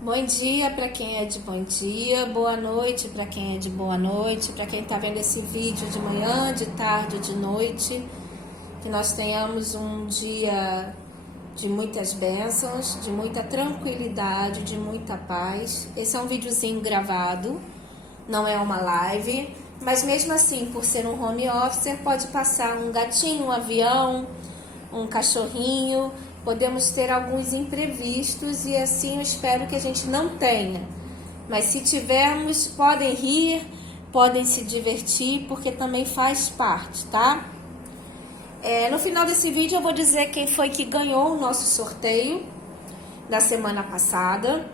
Bom dia para quem é de bom dia, boa noite para quem é de boa noite, para quem está vendo esse vídeo de manhã, de tarde ou de noite. Que nós tenhamos um dia de muitas bênçãos, de muita tranquilidade, de muita paz. Esse é um videozinho gravado, não é uma live, mas mesmo assim, por ser um home office, pode passar um gatinho, um avião, um cachorrinho. Podemos ter alguns imprevistos e assim eu espero que a gente não tenha. Mas se tivermos, podem rir, podem se divertir, porque também faz parte, tá? No final desse vídeo eu vou dizer quem foi que ganhou o nosso sorteio da semana passada.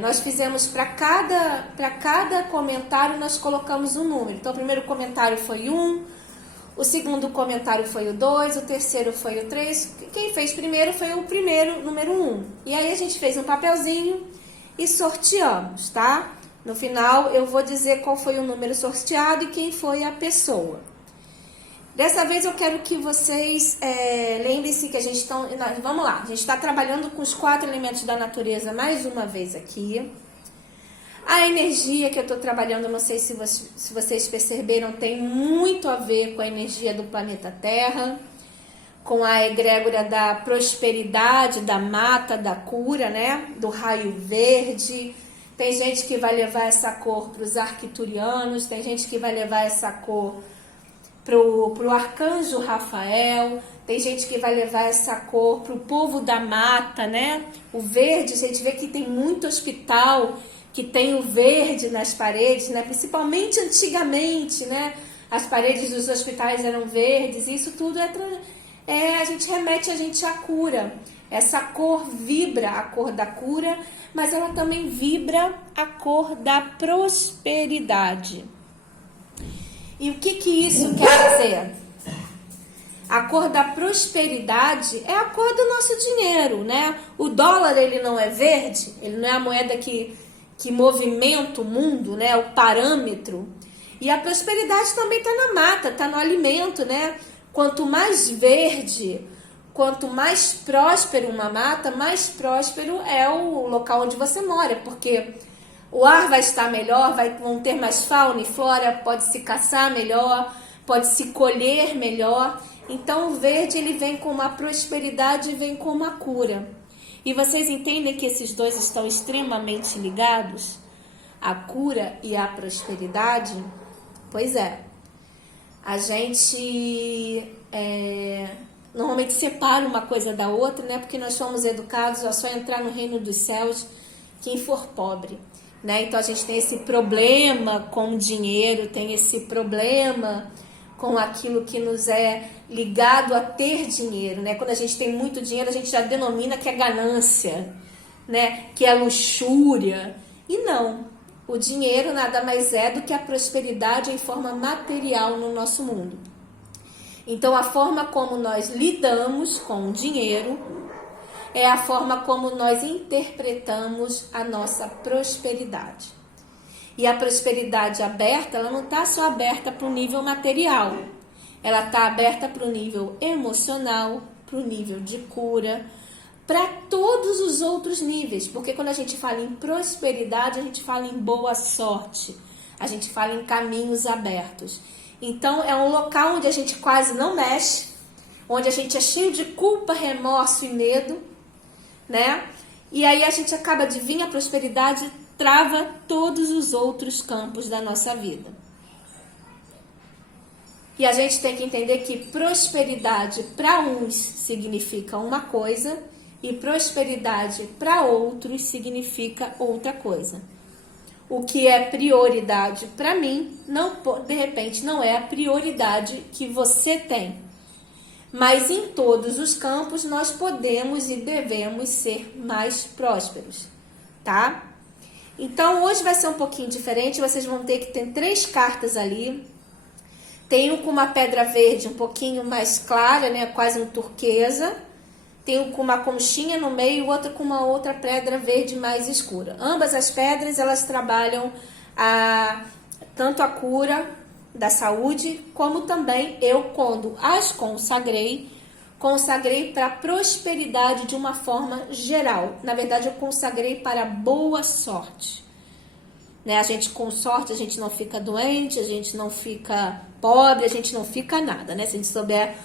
Nós fizemos para cada comentário, nós colocamos um número. Então o primeiro comentário foi 1, o segundo comentário foi o 2, o terceiro foi o 3. Quem fez primeiro foi o primeiro, número 1. E aí a gente fez um papelzinho e sorteamos, tá? No final eu vou dizer qual foi o número sorteado e quem foi a pessoa. Dessa vez eu quero que vocês lembrem-se que a gente está... Vamos lá, a gente está trabalhando com os 4 elementos da natureza mais uma vez aqui. A energia que eu estou trabalhando, não sei se vocês perceberam, tem muito a ver com a energia do planeta Terra, com a egrégora da prosperidade, da mata, da cura, né? Do raio verde. Tem gente que vai levar essa cor para os arcturianos, tem gente que vai levar essa cor para o arcanjo Rafael, tem gente que vai levar essa cor para o povo da mata, né? O verde, a gente vê que tem muito hospital que tem o verde nas paredes, né? Principalmente antigamente, né? As paredes dos hospitais eram verdes, isso tudo a gente remete a gente à cura. Essa cor vibra a cor da cura, mas ela também vibra a cor da prosperidade. E o que isso quer dizer? A cor da prosperidade é a cor do nosso dinheiro, né? O dólar, ele não é verde, ele não é a moeda que movimenta o mundo, né? O parâmetro. E a prosperidade também está na mata, está no alimento, né? Quanto mais verde, quanto mais próspero uma mata, mais próspero é o local onde você mora, porque o ar vai estar melhor, vão ter mais fauna e flora, pode se caçar melhor, pode se colher melhor. Então o verde, ele vem com uma prosperidade e vem com uma cura. E vocês entendem que esses dois estão extremamente ligados? A cura e a prosperidade? Pois é. A gente normalmente separa uma coisa da outra, né? Porque nós fomos educados a só entrar no reino dos céus quem for pobre, né? Então a gente tem esse problema com o dinheiro, tem esse problema com aquilo que nos é ligado a ter dinheiro, né? Quando a gente tem muito dinheiro, a gente já denomina que é ganância, né? Que é luxúria. E não, o dinheiro nada mais é do que a prosperidade em forma material no nosso mundo. Então, a forma como nós lidamos com o dinheiro é a forma como nós interpretamos a nossa prosperidade. E a prosperidade aberta, ela não está só aberta para o nível material. Ela está aberta para o nível emocional, para o nível de cura, para todos os outros níveis. Porque quando a gente fala em prosperidade, a gente fala em boa sorte. A gente fala em caminhos abertos. Então, é um local onde a gente quase não mexe, onde a gente é cheio de culpa, remorso e medo, né? E aí a gente acaba de vir a prosperidade, trava todos os outros campos da nossa vida. E a gente tem que entender que prosperidade para uns significa uma coisa e prosperidade para outros significa outra coisa. O que é prioridade para mim, de repente, não é a prioridade que você tem. Mas em todos os campos nós podemos e devemos ser mais prósperos, tá? Então hoje vai ser um pouquinho diferente, vocês vão ter que ter 3 cartas ali. Tem um com uma pedra verde um pouquinho mais clara, né, quase um turquesa. Tem um com uma conchinha no meio e o outro com uma outra pedra verde mais escura. Ambas as pedras, elas trabalham tanto a cura da saúde, como também eu, quando as consagrei, consagrei para prosperidade de uma forma geral. Na verdade, eu consagrei para boa sorte. Né? A gente com sorte, a gente não fica doente, a gente não fica pobre, a gente não fica nada, né? Se a gente souber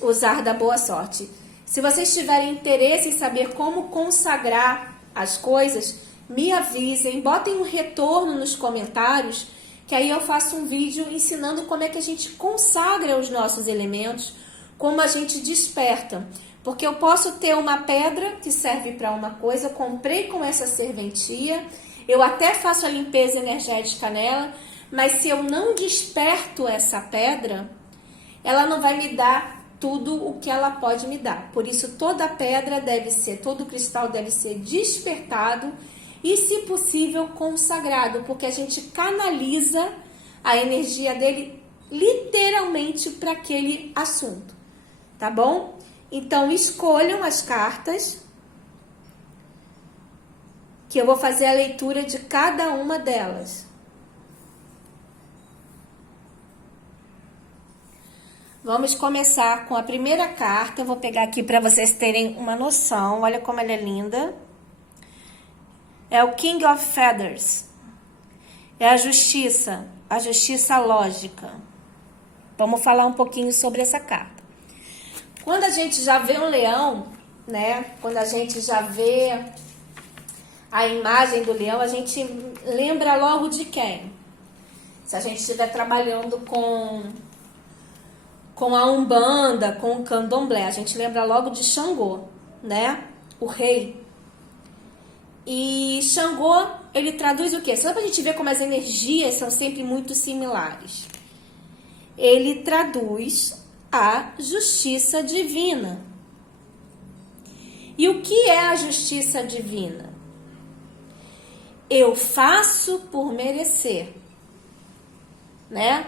usar da boa sorte. Se vocês tiverem interesse em saber como consagrar as coisas, me avisem, botem um retorno nos comentários, que aí eu faço um vídeo ensinando como é que a gente consagra os nossos elementos, como a gente desperta. Porque eu posso ter uma pedra que serve para uma coisa, eu comprei com essa serventia, eu até faço a limpeza energética nela, mas se eu não desperto essa pedra, ela não vai me dar tudo o que ela pode me dar. Por isso, toda pedra todo cristal deve ser despertado e, se possível, consagrado, porque a gente canaliza a energia dele literalmente para aquele assunto, tá bom? Então, escolham as cartas, que eu vou fazer a leitura de cada uma delas. Vamos começar com a primeira carta. Eu vou pegar aqui para vocês terem uma noção. Olha como ela é linda. É o King of Feathers. É a justiça lógica. Vamos falar um pouquinho sobre essa carta. Quando a gente já vê um leão, né? Quando a gente já vê a imagem do leão, a gente lembra logo de quem? Se a gente estiver trabalhando com a Umbanda, com o Candomblé, a gente lembra logo de Xangô, né? O rei. E Xangô, ele traduz o quê? Só pra gente ver como as energias são sempre muito similares. Ele traduz a justiça divina. E o que é a justiça divina? Eu faço por merecer, né?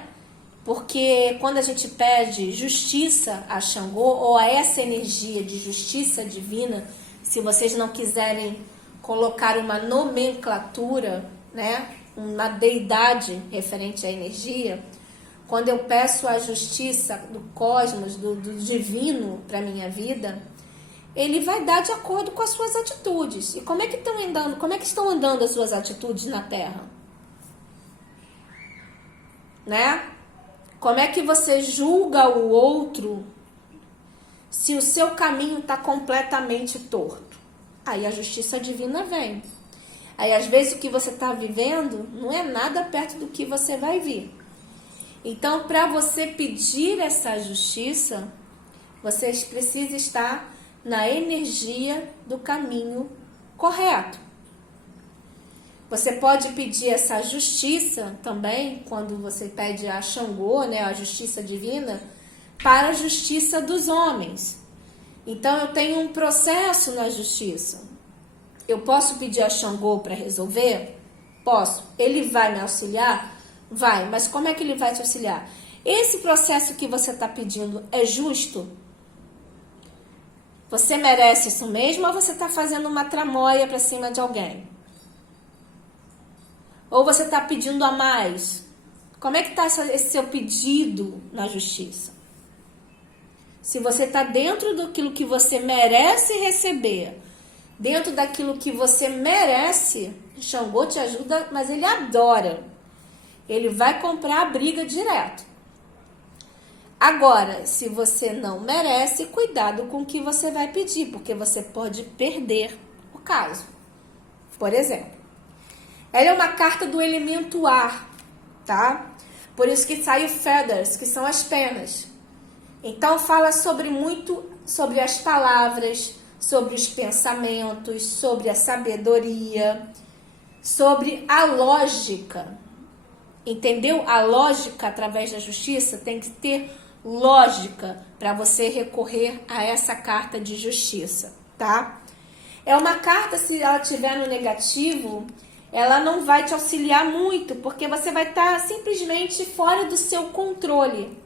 Porque quando a gente pede justiça a Xangô, ou a essa energia de justiça divina, se vocês não quiserem colocar uma nomenclatura, né, uma deidade referente à energia, quando eu peço a justiça do cosmos, do divino para minha vida, ele vai dar de acordo com as suas atitudes. E como é que estão andando as suas atitudes na Terra? Né? Como é que você julga o outro se o seu caminho está completamente torto? Aí a justiça divina vem. Aí às vezes o que você está vivendo não é nada perto do que você vai vir. Então, para você pedir essa justiça, você precisa estar na energia do caminho correto. Você pode pedir essa justiça também, quando você pede a Xangô, né, a justiça divina, para a justiça dos homens. Então, eu tenho um processo na justiça. Eu posso pedir a Xangô para resolver? Posso. Ele vai me auxiliar? Vai. Mas como é que ele vai te auxiliar? Esse processo que você está pedindo é justo? Você merece isso mesmo ou você está fazendo uma tramóia para cima de alguém? Ou você está pedindo a mais? Como é que está esse seu pedido na justiça? Se você está dentro daquilo que você merece receber, dentro daquilo que você merece, Xangô te ajuda, mas ele adora. Ele vai comprar a briga direto. Agora, se você não merece, cuidado com o que você vai pedir, porque você pode perder o caso. Por exemplo, ela é uma carta do elemento ar, tá? Por isso que sai o feathers, que são as penas. Então fala sobre as palavras, sobre os pensamentos, sobre a sabedoria, sobre a lógica. Entendeu? A lógica através da justiça tem que ter lógica para você recorrer a essa carta de justiça, tá? É uma carta, se ela estiver no negativo, ela não vai te auxiliar muito, porque você vai estar simplesmente fora do seu controle.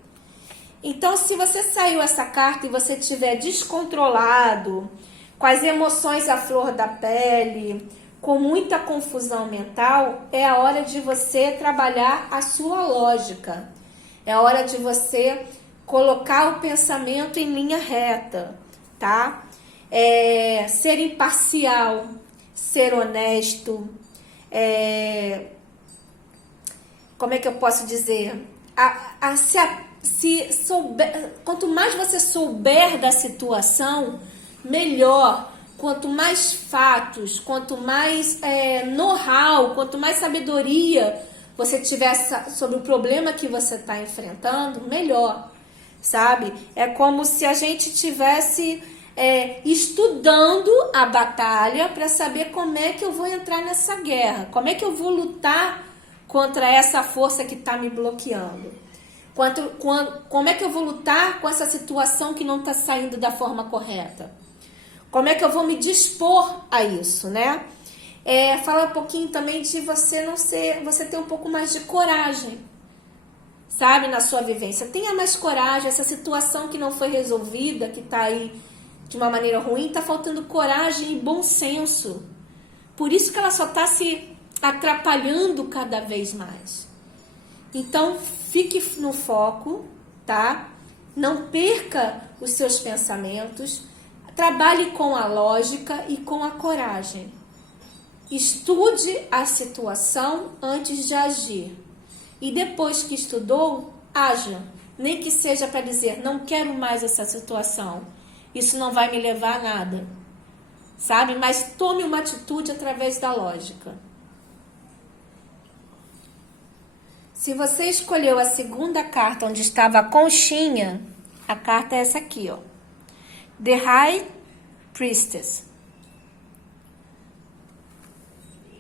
Então, se você saiu essa carta e você estiver descontrolado, com as emoções à flor da pele, com muita confusão mental, é a hora de você trabalhar a sua lógica. É a hora de você colocar o pensamento em linha reta, tá? Ser imparcial, ser honesto, como é que eu posso dizer? Se souber, quanto mais você souber da situação, melhor. Quanto mais fatos, quanto mais know-how, quanto mais sabedoria você tiver sobre o problema que você está enfrentando, melhor, sabe? É como se a gente tivesse estudando a batalha para saber como é que eu vou entrar nessa guerra, como é que eu vou lutar contra essa força que está me bloqueando. Como é que eu vou lutar com essa situação que não está saindo da forma correta? Como é que eu vou me dispor a isso, né? Fala um pouquinho também de você ter um pouco mais de coragem, sabe, na sua vivência. Tenha mais coragem. Essa situação que não foi resolvida, que está aí de uma maneira ruim, está faltando coragem e bom senso. Por isso que ela só está se atrapalhando cada vez mais. Então, fique no foco, tá? Não perca os seus pensamentos. Trabalhe com a lógica e com a coragem. Estude a situação antes de agir. E depois que estudou, haja. Nem que seja para dizer, não quero mais essa situação. Isso não vai me levar a nada. Sabe? Mas tome uma atitude através da lógica. Se você escolheu a segunda carta onde estava a conchinha, a carta é essa aqui, ó. The High Priestess.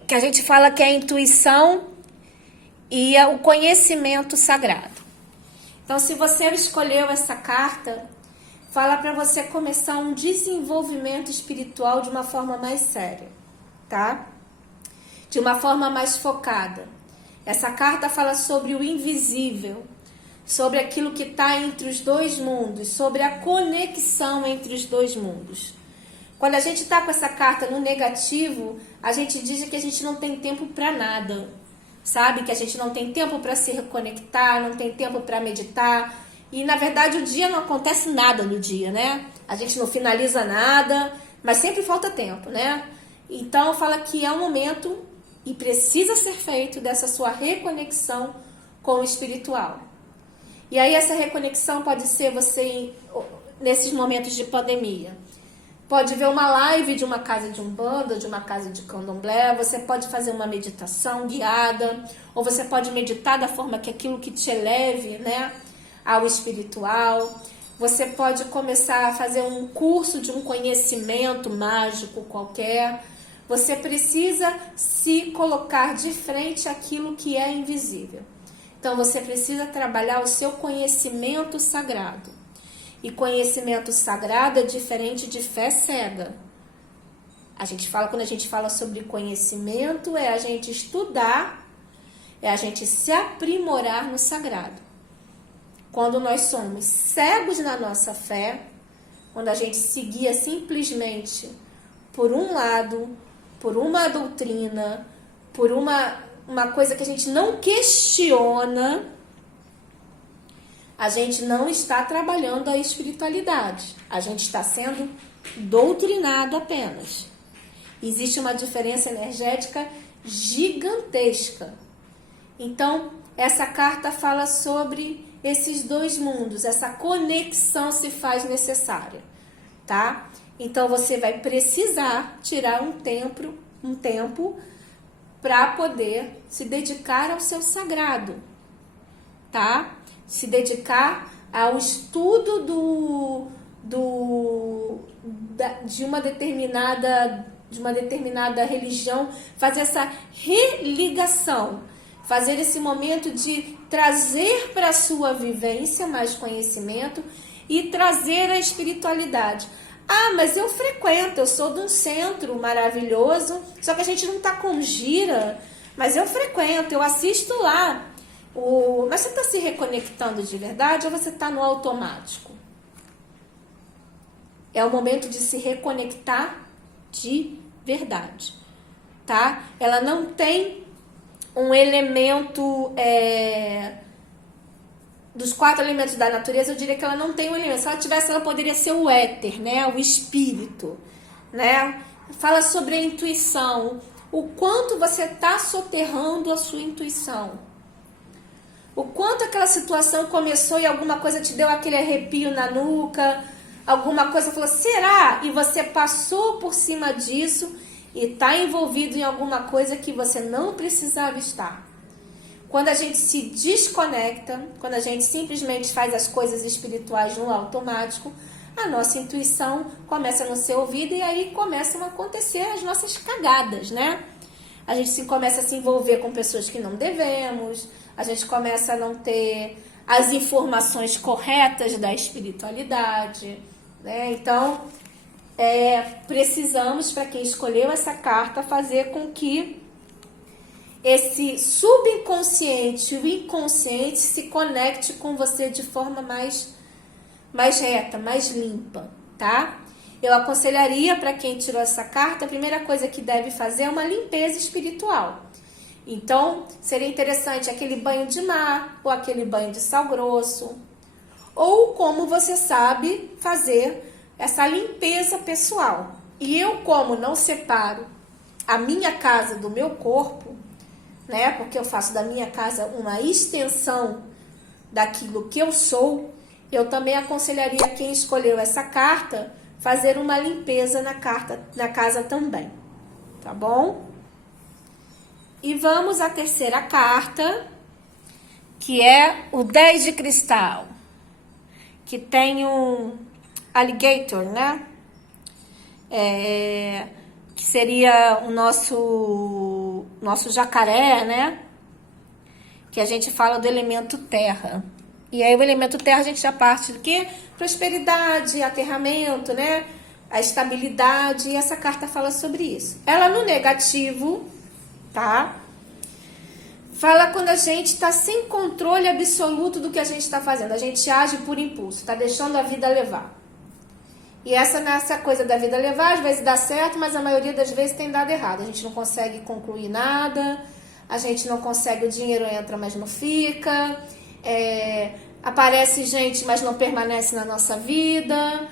Que a gente fala que é a intuição e o conhecimento sagrado. Então, se você escolheu essa carta, fala para você começar um desenvolvimento espiritual de uma forma mais séria, tá? De uma forma mais focada. Essa carta fala sobre o invisível, sobre aquilo que está entre os dois mundos, sobre a conexão entre os dois mundos. Quando a gente está com essa carta no negativo, a gente diz que a gente não tem tempo para nada, sabe? Que a gente não tem tempo para se reconectar, não tem tempo para meditar. E, na verdade, o dia não acontece nada no dia, né? A gente não finaliza nada, mas sempre falta tempo, né? Então, fala que é um momento e precisa ser feito dessa sua reconexão com o espiritual. E aí essa reconexão pode ser você, nesses momentos de pandemia, pode ver uma live de uma casa de umbanda, de uma casa de candomblé, você pode fazer uma meditação guiada, ou você pode meditar da forma que aquilo que te eleve, né, ao espiritual. Você pode começar a fazer um curso de um conhecimento mágico qualquer. Você precisa se colocar de frente àquilo que é invisível. Então, você precisa trabalhar o seu conhecimento sagrado. E conhecimento sagrado é diferente de fé cega. Quando a gente fala sobre conhecimento, é a gente estudar, é a gente se aprimorar no sagrado. Quando nós somos cegos na nossa fé, quando a gente se guia simplesmente por um lado, por uma doutrina, por uma coisa que a gente não questiona, a gente não está trabalhando a espiritualidade. A gente está sendo doutrinado apenas. Existe uma diferença energética gigantesca. Então, essa carta fala sobre esses dois mundos. Essa conexão se faz necessária, tá? Então, você vai precisar tirar um tempo para poder se dedicar ao seu sagrado, tá? Se dedicar ao estudo de uma determinada religião, fazer essa religação, fazer esse momento de trazer para a sua vivência mais conhecimento e trazer a espiritualidade. Ah, mas eu frequento, eu sou de um centro maravilhoso, só que a gente não está com gira, mas eu frequento, eu assisto lá. Mas você está se reconectando de verdade ou você está no automático? É o momento de se reconectar de verdade, tá? Ela não tem um elemento dos 4 elementos da natureza, eu diria que ela não tem um elemento. Se ela tivesse, ela poderia ser o éter, né? O espírito, né? Fala sobre a intuição. O quanto você está soterrando a sua intuição. O quanto aquela situação começou e alguma coisa te deu aquele arrepio na nuca, alguma coisa falou, será? E você passou por cima disso e está envolvido em alguma coisa que você não precisava estar. Quando a gente se desconecta, quando a gente simplesmente faz as coisas espirituais no automático, a nossa intuição começa a não ser ouvida e aí começam a acontecer as nossas cagadas, né? A gente começa a se envolver com pessoas que não devemos, a gente começa a não ter as informações corretas da espiritualidade, né? Então, precisamos, para quem escolheu essa carta, fazer com que esse subconsciente, o inconsciente, se conecte com você de forma mais reta, mais limpa, tá? Eu aconselharia para quem tirou essa carta, a primeira coisa que deve fazer é uma limpeza espiritual. Então, seria interessante aquele banho de mar, ou aquele banho de sal grosso, ou como você sabe fazer essa limpeza pessoal. E eu, como não separo a minha casa do meu corpo, né? Porque eu faço da minha casa uma extensão daquilo que eu sou, eu também aconselharia quem escolheu essa carta fazer uma limpeza na casa também, tá bom? E vamos à terceira carta, que é o 10 de cristal, que tem um alligator, né? Que seria o nosso jacaré, né? Que a gente fala do elemento terra. E aí o elemento terra a gente já parte do quê? Prosperidade, aterramento, né? A estabilidade, e essa carta fala sobre isso. Ela no negativo, tá? Fala quando a gente está sem controle absoluto do que a gente está fazendo. A gente age por impulso, tá deixando a vida levar. E nessa coisa da vida levar, às vezes dá certo, mas a maioria das vezes tem dado errado. A gente não consegue concluir nada, a gente não consegue, o dinheiro entra, mas não fica, aparece gente, mas não permanece na nossa vida,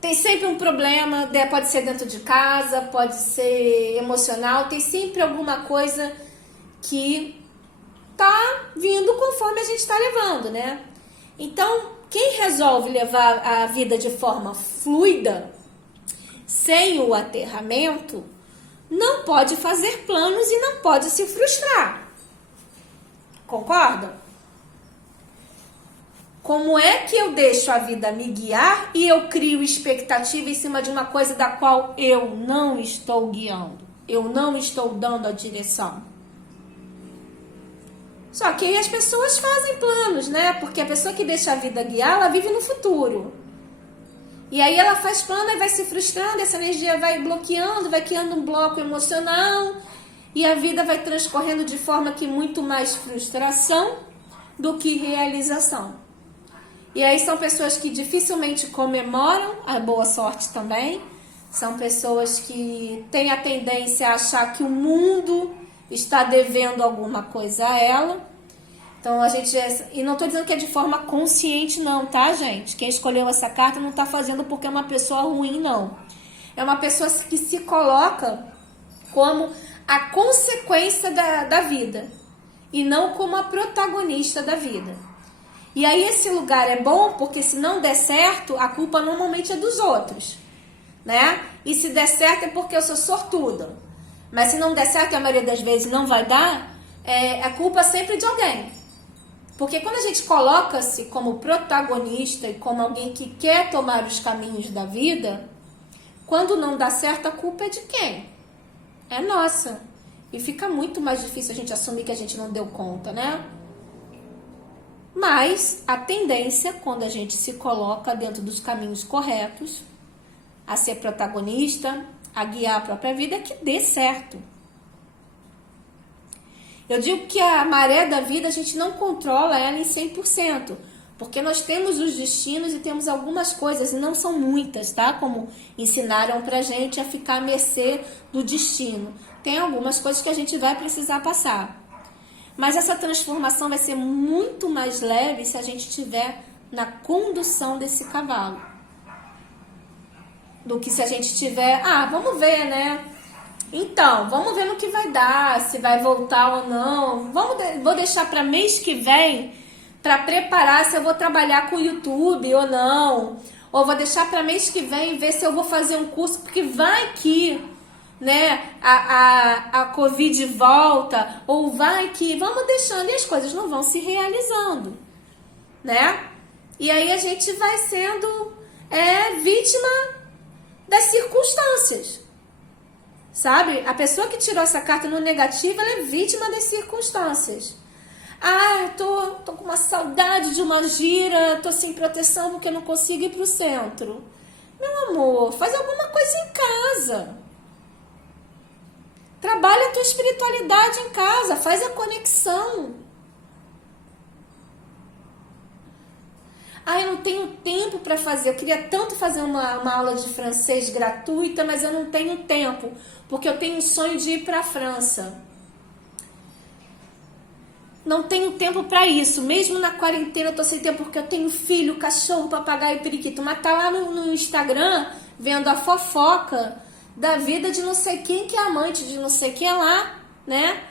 tem sempre um problema, pode ser dentro de casa, pode ser emocional, tem sempre alguma coisa que tá vindo conforme a gente está levando, né? Então, quem resolve levar a vida de forma fluida, sem o aterramento, não pode fazer planos e não pode se frustrar. Concorda? Como é que eu deixo a vida me guiar e eu crio expectativa em cima de uma coisa da qual eu não estou guiando? Eu não estou dando a direção. Só que aí as pessoas fazem planos, né? Porque a pessoa que deixa a vida guiar, ela vive no futuro. E aí ela faz plano e vai se frustrando, essa energia vai bloqueando, vai criando um bloco emocional, e a vida vai transcorrendo de forma que muito mais frustração do que realização. E aí são pessoas que dificilmente comemoram a boa sorte também. São pessoas que têm a tendência a achar que o mundo está devendo alguma coisa a ela. Então a gente... E não estou dizendo que é de forma consciente não, tá, gente? Quem escolheu essa carta não está fazendo porque é uma pessoa ruim, não. É uma pessoa que se coloca como a consequência da vida. E não como a protagonista da vida. E aí esse lugar é bom porque se não der certo, a culpa normalmente é dos outros, né? E se der certo é porque eu sou sortuda. Mas se não der certo, e a maioria das vezes não vai dar, a culpa é sempre de alguém. Porque quando a gente coloca-se como protagonista e como alguém que quer tomar os caminhos da vida, quando não dá certo, a culpa é de quem? É nossa. E fica muito mais difícil a gente assumir que a gente não deu conta, né? Mas a tendência, quando a gente se coloca dentro dos caminhos corretos, a ser protagonista, a guiar a própria vida, é que dê certo. Eu digo que a maré da vida a gente não controla ela em 100%, porque nós temos os destinos e temos algumas coisas, e não são muitas, tá? Como ensinaram pra gente a ficar à mercê do destino. Tem algumas coisas que a gente vai precisar passar. Mas essa transformação vai ser muito mais leve se a gente estiver na condução desse cavalo. Do que se a gente tiver, vamos ver, né? Então, vamos ver no que vai dar, se vai voltar ou não. Vou deixar para mês que vem para preparar se eu vou trabalhar com o YouTube ou não. Ou vou deixar para mês que vem ver se eu vou fazer um curso, porque vai que, né, a Covid volta, ou vai que, vamos deixando e as coisas não vão se realizando, né? E aí a gente vai sendo vítima das circunstâncias. Sabe? A pessoa que tirou essa carta no negativo, ela é vítima das circunstâncias. Eu tô com uma saudade de uma gira, tô sem proteção porque eu não consigo ir pro centro. Meu amor, faz alguma coisa em casa. Trabalha a tua espiritualidade em casa, faz a conexão. Eu não tenho tempo para fazer. Eu queria tanto fazer uma aula de francês gratuita, mas eu não tenho tempo, porque eu tenho um sonho de ir para a França. Não tenho tempo para isso. Mesmo na quarentena eu tô sem tempo, porque eu tenho filho, cachorro, papagaio e periquito. Mas tá lá no Instagram vendo a fofoca da vida de não sei quem que é amante de não sei quem lá, né?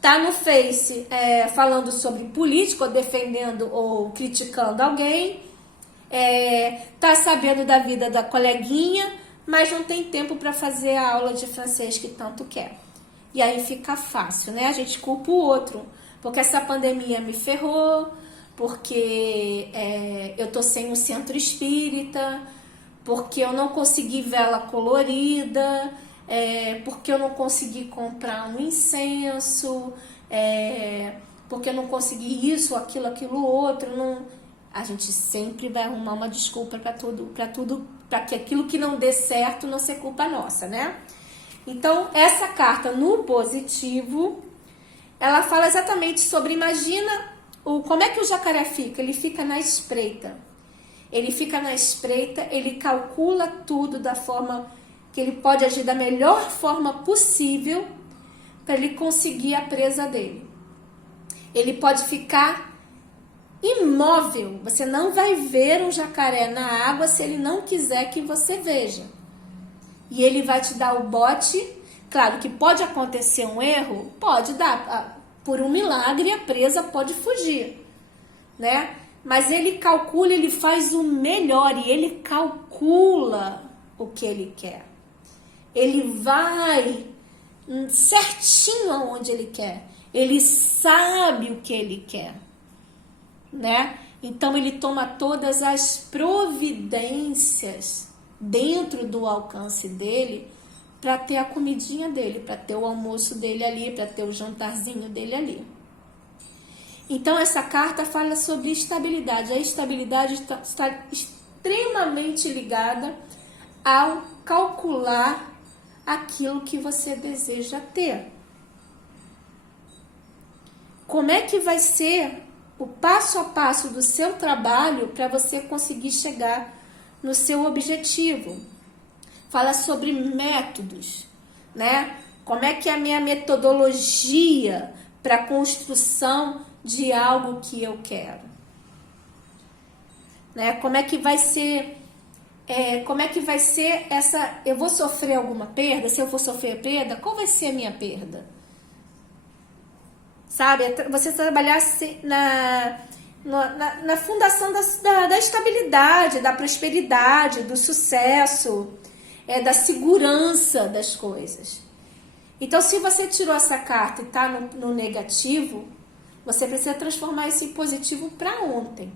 Tá no Face falando sobre política, ou defendendo ou criticando alguém. Tá sabendo da vida da coleguinha, mas não tem tempo para fazer a aula de francês que tanto quer. E aí fica fácil, né? A gente culpa o outro. Porque essa pandemia me ferrou, porque eu tô sem um centro espírita, porque eu não consegui vela colorida, porque eu não consegui comprar um incenso, porque eu não consegui isso, aquilo, outro. Não... A gente sempre vai arrumar uma desculpa para tudo, para que aquilo que não dê certo não ser culpa nossa, né? Então, essa carta no positivo, ela fala exatamente sobre, imagina, como é que o jacaré fica? Ele fica na espreita. Ele fica na espreita, ele calcula tudo da forma que ele pode agir da melhor forma possível para ele conseguir a presa dele. Ele pode ficar imóvel. Você não vai ver um jacaré na água se ele não quiser que você veja. E ele vai te dar o bote. Claro que pode acontecer um erro, pode dar. Por um milagre a presa pode fugir, né? Mas ele calcula, ele faz o melhor e ele calcula o que ele quer. Ele vai certinho aonde ele quer. Ele sabe o que ele quer, né? Então ele toma todas as providências dentro do alcance dele para ter a comidinha dele, para ter o almoço dele ali, para ter o jantarzinho dele ali. Então essa carta fala sobre estabilidade. A estabilidade está extremamente ligada ao calcular aquilo que você deseja ter. Como é que vai ser o passo a passo do seu trabalho para você conseguir chegar no seu objetivo? Fala sobre métodos, né? Como é que é a minha metodologia para a construção de algo que eu quero? Né? Como é que vai ser essa... Eu vou sofrer alguma perda? Se eu for sofrer perda, qual vai ser a minha perda? Sabe? Você trabalhar na fundação da estabilidade, da prosperidade, do sucesso, da segurança das coisas. Então, se você tirou essa carta e está no negativo, você precisa transformar isso em positivo para ontem,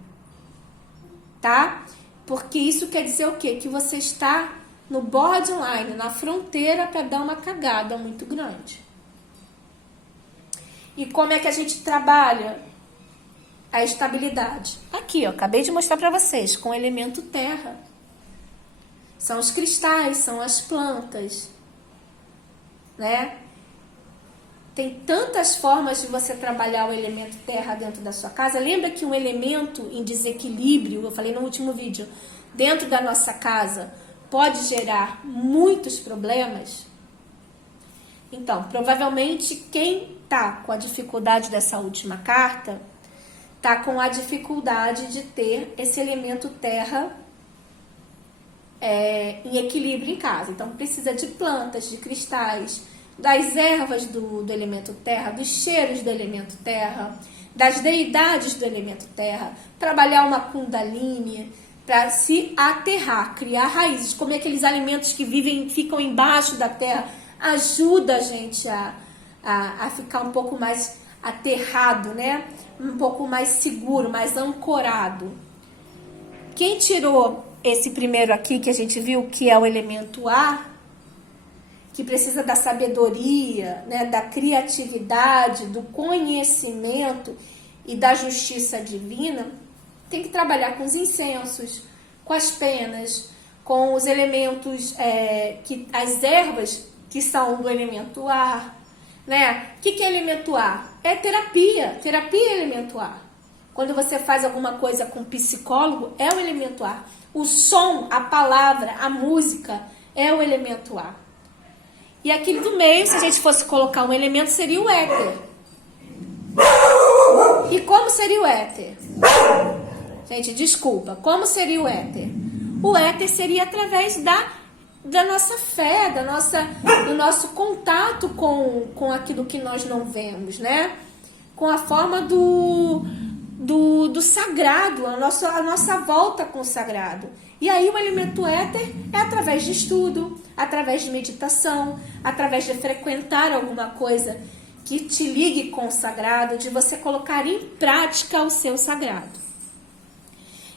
tá? Porque isso quer dizer o quê? Que você está no borderline, na fronteira para dar uma cagada muito grande. E como é que a gente trabalha a estabilidade? Aqui, ó, acabei de mostrar para vocês, com o elemento terra. São os cristais, são as plantas, né? Tem tantas formas de você trabalhar o elemento terra dentro da sua casa. Lembra que um elemento em desequilíbrio, eu falei no último vídeo, dentro da nossa casa, pode gerar muitos problemas? Então, provavelmente quem tá com a dificuldade dessa última carta tá com a dificuldade de ter esse elemento terra em equilíbrio em casa. Então, precisa de plantas, de cristais, das ervas do elemento terra, dos cheiros do elemento terra, das deidades do elemento terra, trabalhar uma kundalini para se aterrar, criar raízes, comer aqueles alimentos que ficam embaixo da terra, ajuda a gente a ficar um pouco mais aterrado, né? Um pouco mais seguro, mais ancorado. Quem tirou esse primeiro aqui, que a gente viu que é o elemento ar, que precisa da sabedoria, né, da criatividade, do conhecimento e da justiça divina, tem que trabalhar com os incensos, com as penas, com os elementos, as ervas que são do elemento ar, né? O que é elemento ar? É terapia é elemento ar. Quando você faz alguma coisa com psicólogo, é o elemento ar. O som, a palavra, a música é o elemento ar. E aqui do meio, se a gente fosse colocar um elemento, seria o éter. E como seria o éter? Gente, desculpa. Como seria o éter? O éter seria através da nossa fé, do nosso contato com aquilo que nós não vemos, né? Com a forma do sagrado, a nossa volta com o sagrado. E aí o elemento éter é através de estudo, através de meditação, através de frequentar alguma coisa que te ligue com o sagrado, de você colocar em prática o seu sagrado.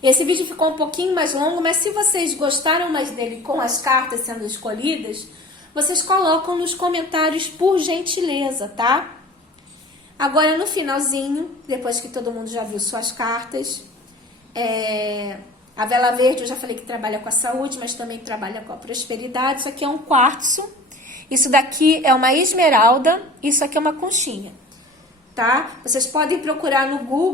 Esse vídeo ficou um pouquinho mais longo, mas se vocês gostaram mais dele com as cartas sendo escolhidas, vocês colocam nos comentários por gentileza, tá? Agora no finalzinho, depois que todo mundo já viu suas cartas, a vela verde eu já falei que trabalha com a saúde, mas também trabalha com a prosperidade. Isso aqui é um quartzo, isso daqui é uma esmeralda, isso aqui é uma conchinha, tá? Vocês podem procurar no Google